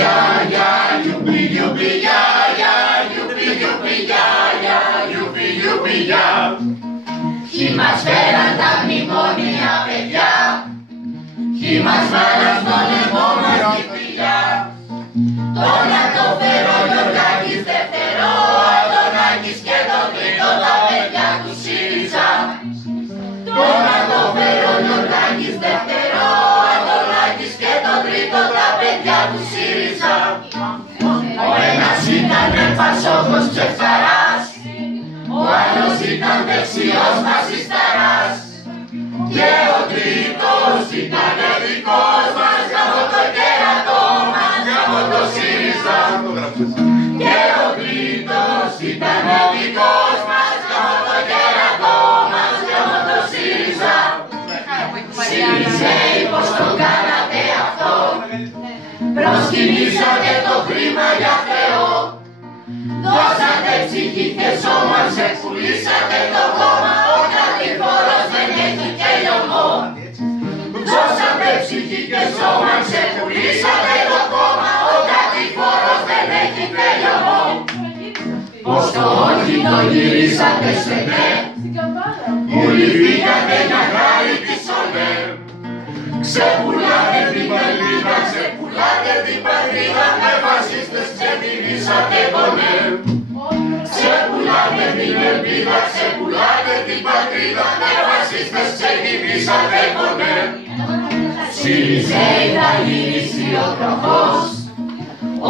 yeah, yeah, yuppie, yuppie, yeah, yeah, yuppie, yuppie, yeah, yeah, yuppie, yuppie, yeah. Ποιοι μας φέραν τα μνημόνια, παιδιά, ποιοι μας βάλαν στο λαιμό μας τη φιλιά. Τώρα το φέρω Γιωργάκης δεύτερο, Αντωνάκης και το τρίτο, τα παιδιά του ΣΥΡΙΖΑ. Τώρα το φέρω Γιωργάκης δεύτερο, Αντωνάκης και το τρίτο, τα παιδιά του ΣΥΡΙΖΑ. Ο ένας ήταν πασόκος ψευταράς, ο άλλος ήταν δεξιός μασισταράς, και ο τρίτος ήταν δικός μας, γάμο το κέρατό μας, γάμο το ΣΥΡΙΖΑ. Και ο τρίτος ήταν δικός μας, γάμο το κέρατό μας, γάμο το ΣΥΡΙΖΑ. ΣΥΡΙΖΑΙ, πως το κάνατε αυτό, προσκυνήσατε το χρήμα για Θεό. Δώσατε ψυχή και σώμα, σε πουλήσατε το κόμμα, ο κατηφόρος δεν έχει τελειωμό. Δώσατε ψυχή και σώμα, σε πουλήσατε το κόμμα, ο κατηφόρος δεν έχει τελειωμό. Πως το όχι το γυρίσατε σε ναι, που λυθήκατε για χάρη της ΟΝΕ. Ξεπουλάτε την πατρίδα, ξεπουλάτε την πατρίδα, με φασίστες ξεκινήσατε κονέ. Ξεπουλάτε την ελπίδα, ξεπουλάτε την πατρίδα, με φασίστες ξεκινήσατε κονέ. ΣΥΡΙΖΑΙ θα γυρίσει ο τροχός,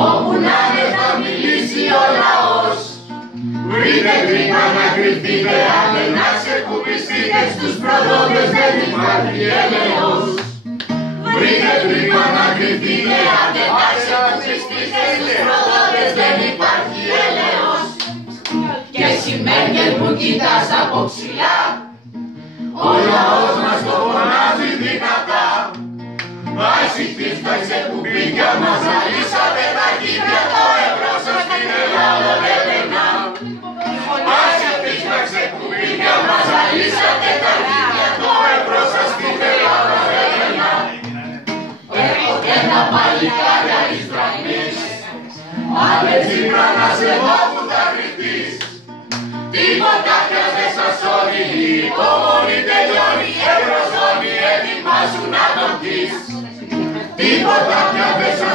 όπου να είναι θα μιλήσει ο λαός. Βρείτε τρύπα να κρυφτείτε, άντε να ξεκουμπιστείτε, στους προδότες δεν υπάρχει έλεος. Βρείτε τρύπα να κρυφτείτε, άντε να ξεκουμπιστείτε, στους προδότες δεν υπάρχει έλεος. Και εσύ Μέρκελ που κοιτάς από ψηλά, ο λαός μας το φωνάζει δυνατά. Άσοι χτίσταξε κουμπίκια μας, αλύσατε τα χέρια, το ευρώ σας στην Ελλάδα δεν περνά. Άσοι χτίσταξε κουμπίκια μας, αλύσατε τα χέρια, το ευρώ σας στην Ελλάδα δεν περνά. Έχω και τα παλικάρια της δραχμής, άντε Τσίπρα να σε δω που θα κρυφτείς. Τίποτα πια δεν σας σώνει, η υπομονή τελειώνει, ευρωζώνη ετοιμάσου να τον πεις. Τίποτα πια δεν σας